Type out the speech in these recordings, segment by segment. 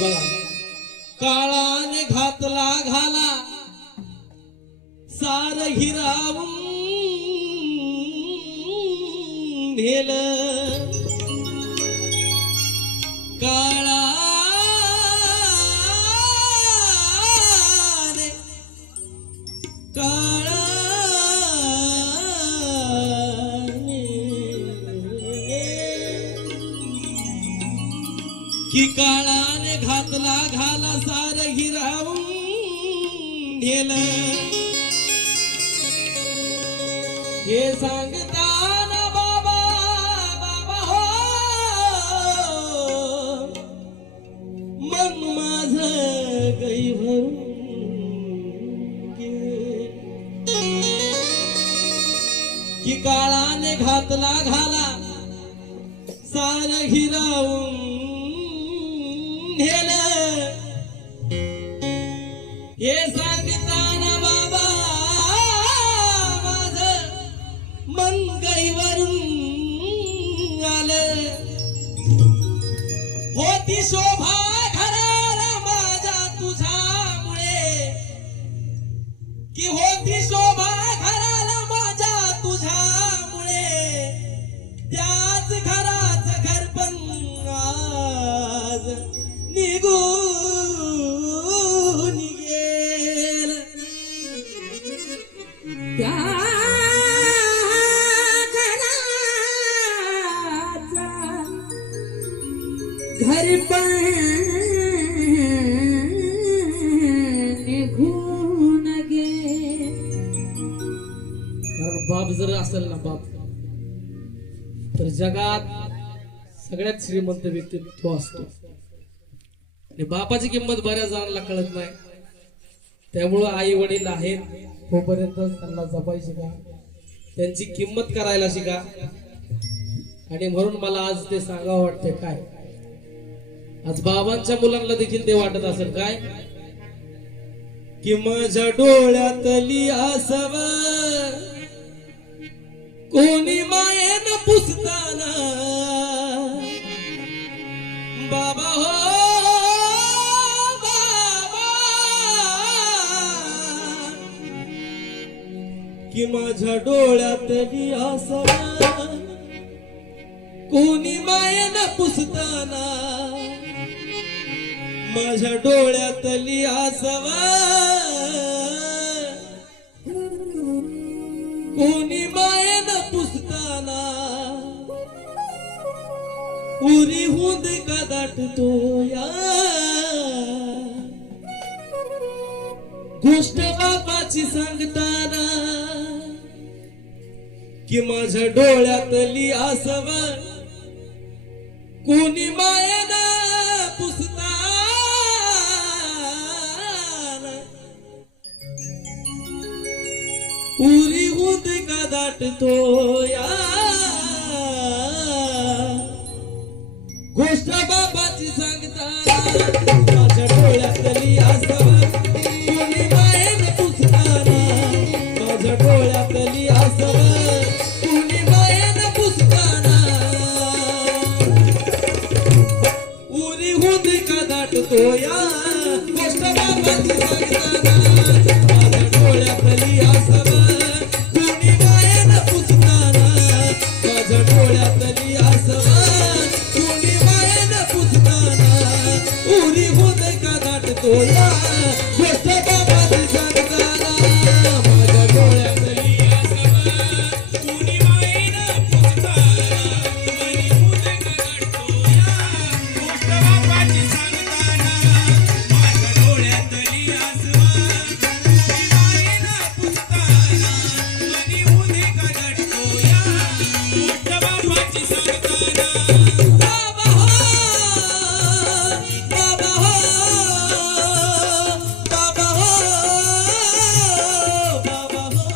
बघा काळाने घातला घाला सार हिरावून नेल काळाने की काळाने घातला घाला सार हिरावून नेलं हे सांगताना बाबा बाबा हो मन माझं गई भरून की काळाने घातला घाला सार हिरावून नेलं हे सांगताना बाबा माझं मन गईवरून आलं होती शोभा घराला माझ्या तुझ्यामुळे की होती शोभा घराला माझ्या तुझ्यामुळे त्याच घराचं घर पण आज निघून गेलं त्या घराचा घर पण निघून गेलं. कारण बाप जर असेल ना बाप तर जगात सगळ्यात श्रीमंत व्यक्ती तो असतो आणि बापाची किंमत बऱ्याच जणांना कळत नाही. त्यामुळं आई वडील आहेत तोपर्यंत त्यांना जपायची का त्यांची किंमत करायला शिका. आणि म्हणून मला आज ते सांगावं वाटते काय आज बाबांच्या मुलांना देखील ते वाटत असेल काय की माझ्या डोळ्यातली आसव कोणी मायेन पुसताना बाबा हो बाबा की माझ्या डोळ्यातली आसव कोणी मायेन पुसताना माझ्या डोळ्यातली आसव कोणी मायेन पुसताना उरी हुंद का दाटतो या गोष्ट बापाची सांगताना की माझ्या डोळ्यातली आसव कोणी मायेन पुसताना उरी हुंद का दाटतो या गोष्ट बाबाची सांगताना माझ्या डोळ्यातली आसव कोणी मायेन पुसताना माझ्या डोळ्यातली आसव कोणी मायेन पुसताना उरी हुंद का दाटतो या गोष्ट बाबाची सांगताना माझ्या डोळ्यातली आसव कोणी मायेन पुसताना माझ्या डोळ्यातली आसव कोणी मायेन पुसताना उरी हुंद का दाटतो या गोष्ट बाबाची सांगताना माझ्या डोळ्यातली आसव कोणी मायेन पुसताना उरी हुंद का दाटतो या गोष्ट बाबाची सांगताना माझ्या डोळ्यातली आसव कोणी मायेन पुसताना उरी हुंद का दाटतो या गोष्ट बाबाची सांगताना बाबा हो बाबा हो बाबा हो बाबा हो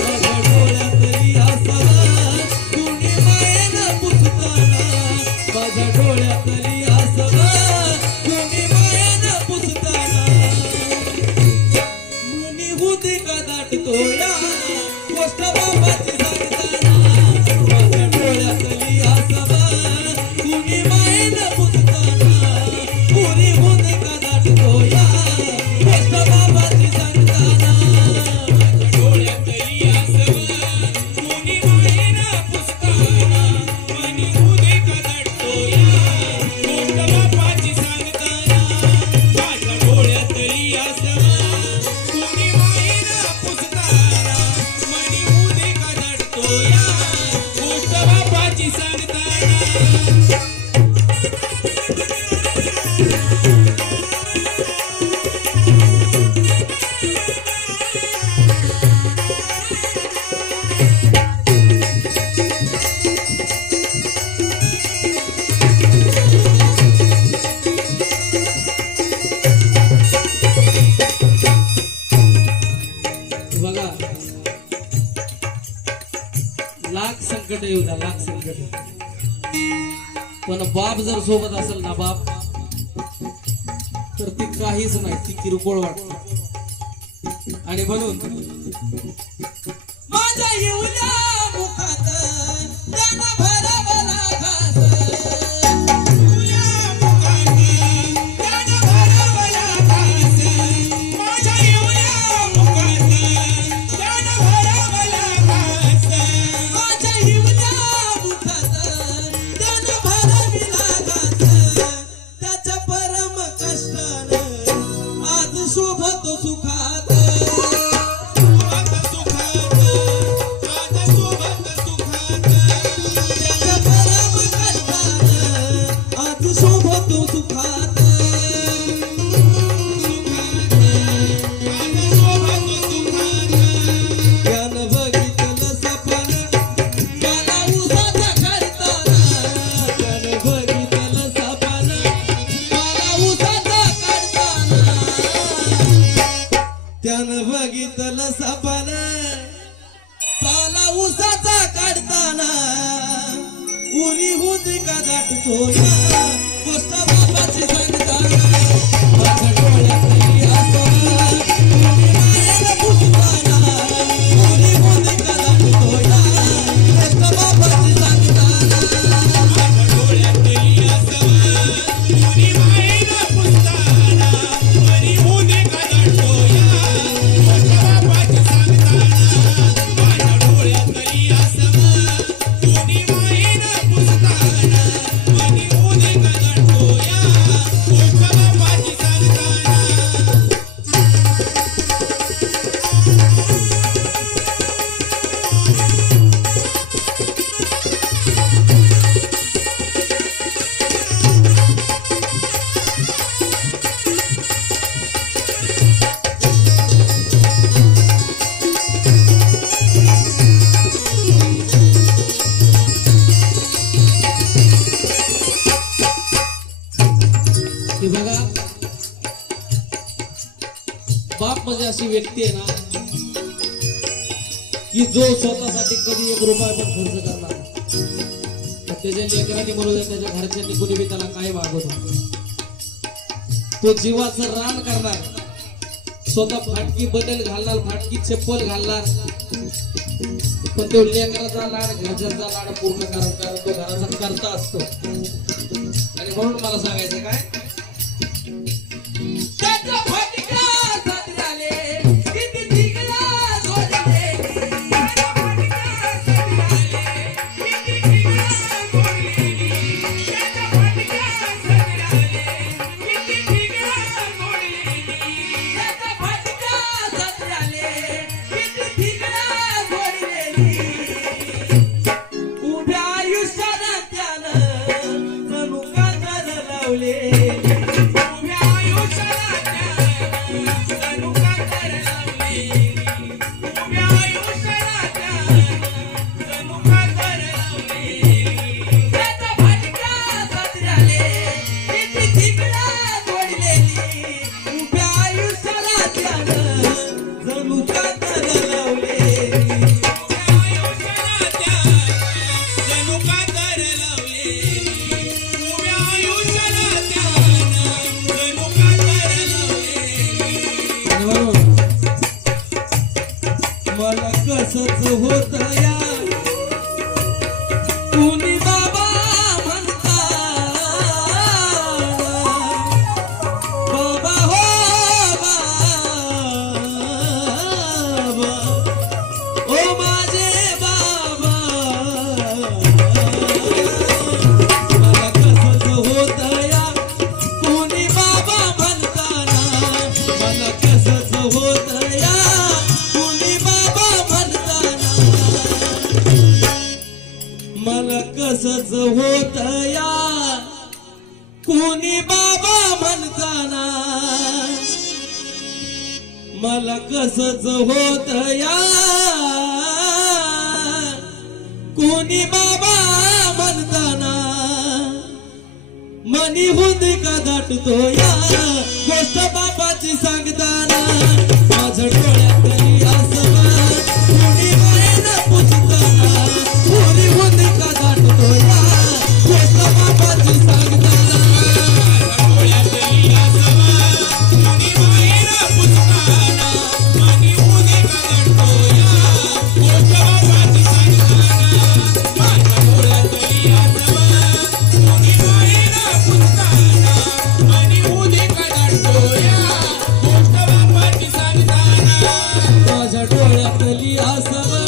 माझ्या डोळ्यातली आसव कोणी मायेन पुसताना माझ्या डोळ्यातली आसव कोणी मायेन पुसताना मनी हुंदी का दाटतो या गोष्ट बाबाची सांगताना माझ्या डोळ्यातली आसव कोणी मायेन पुसताना बघा, लाख संकट येऊ द्या, लाख संकट, पण बाप जर सोबत असेल ना, बाप, तर ती काहीच नाही, ती किरकोळ वाटते. आणि म्हणून माझ्या येऊल्या मुखात त्यानं भरवला घास. येऊल्या मुखात त्यानं भरवला घास. माझ्या येऊल्या मुखात त्यानं भरवला घास. माझ्या येऊल्या मुखात त्यानं भरवला घास. त्याच्या परम कष्टानं आज शोभतो सुखात. शोभतो सुखात. त्यानं बघितलं सपन मला उसाचा करताना. त्यानं बघितलं सपन मला उसाचा करताना. त्यानं बघितलं सपन मला उसाचा काढताना. उरी होती का दाटतो या गोष्ट बाबाची सांगताना. माझ्या डोळ्यातली आसवं उरी मायेनं पुसताना. उरी होती का दाटतो या गोष्ट बाबाची सांगताना. माझ्या डोळ्यातली आसवं उरी मायेनं पुसताना. उरी होती का दाटतो या गोष्ट बाबाची सांगताना. माझ्या डोळ्यातली आसवं उरी मायेनं पुसताना. उरी होती का दाटतो या गोष्ट बाबाची सांगताना. हे बघा, बाप म्हणजे अशी व्यक्ती आहे ना, की जो स्वतःसाठी कधी एक रुपया पण खर्च करणार नाही. त्याच्या लेकरांनी म्हणू द्या, त्याच्या घरच्यांनी कोणी बी त्याला काय मागवत, तो जीवाचं रान करणार, स्वतः फाटकी बदल घालणार, फाटकी चप्पल घालणार, पण तो लेकराचा लाड, घरच्यांचा लाड पूर्ण कारण तो घराचा करता असतो. आणि म्हणून मला सांगायचं काय, त्याचा फटका सदराले किती ठिकला जोडले. त्याचा फटका सदराले किती ठिकला जोडले. त्याचा फटका सदराले किती ठिकला जोडले. त्याचा फटका सदराले किती ठिकला जोडले. उभ्या आयुष्याला त्यानं जणू कातर लावले. मला कसंच होत या कुणी बाबा म्हणता. बाबा हो बाबा, ओ माझे बाबा. मला कसंच होत या कुणी बाबा म्हणताना. मला कसंच होत या कुणी बाबा म्हणताना. मला कसच होत या कुणी बाबा म्हणताना मला कसच होत या कुणी बाबा म्हणताना मनी होते का दाटतो या गोष्ट बापाची सांगताना माझ्या डोळ्यातली आसवा कुणी मायेनं पुसताना पुरी होते का दाटतो या गोष्ट बापाची सांगताना डोळ्यातली आसवा कुणी मायेनं पुसताना मनी होते का दाटतो या गोष्ट बापाची सांगताना माझ्या डोळ्यातली आसवा कुणी मायेनं पुसताना मनी होते का दाटतो या गोष्ट बापाची सांगताना माझ्या डोळ्यातली आसवा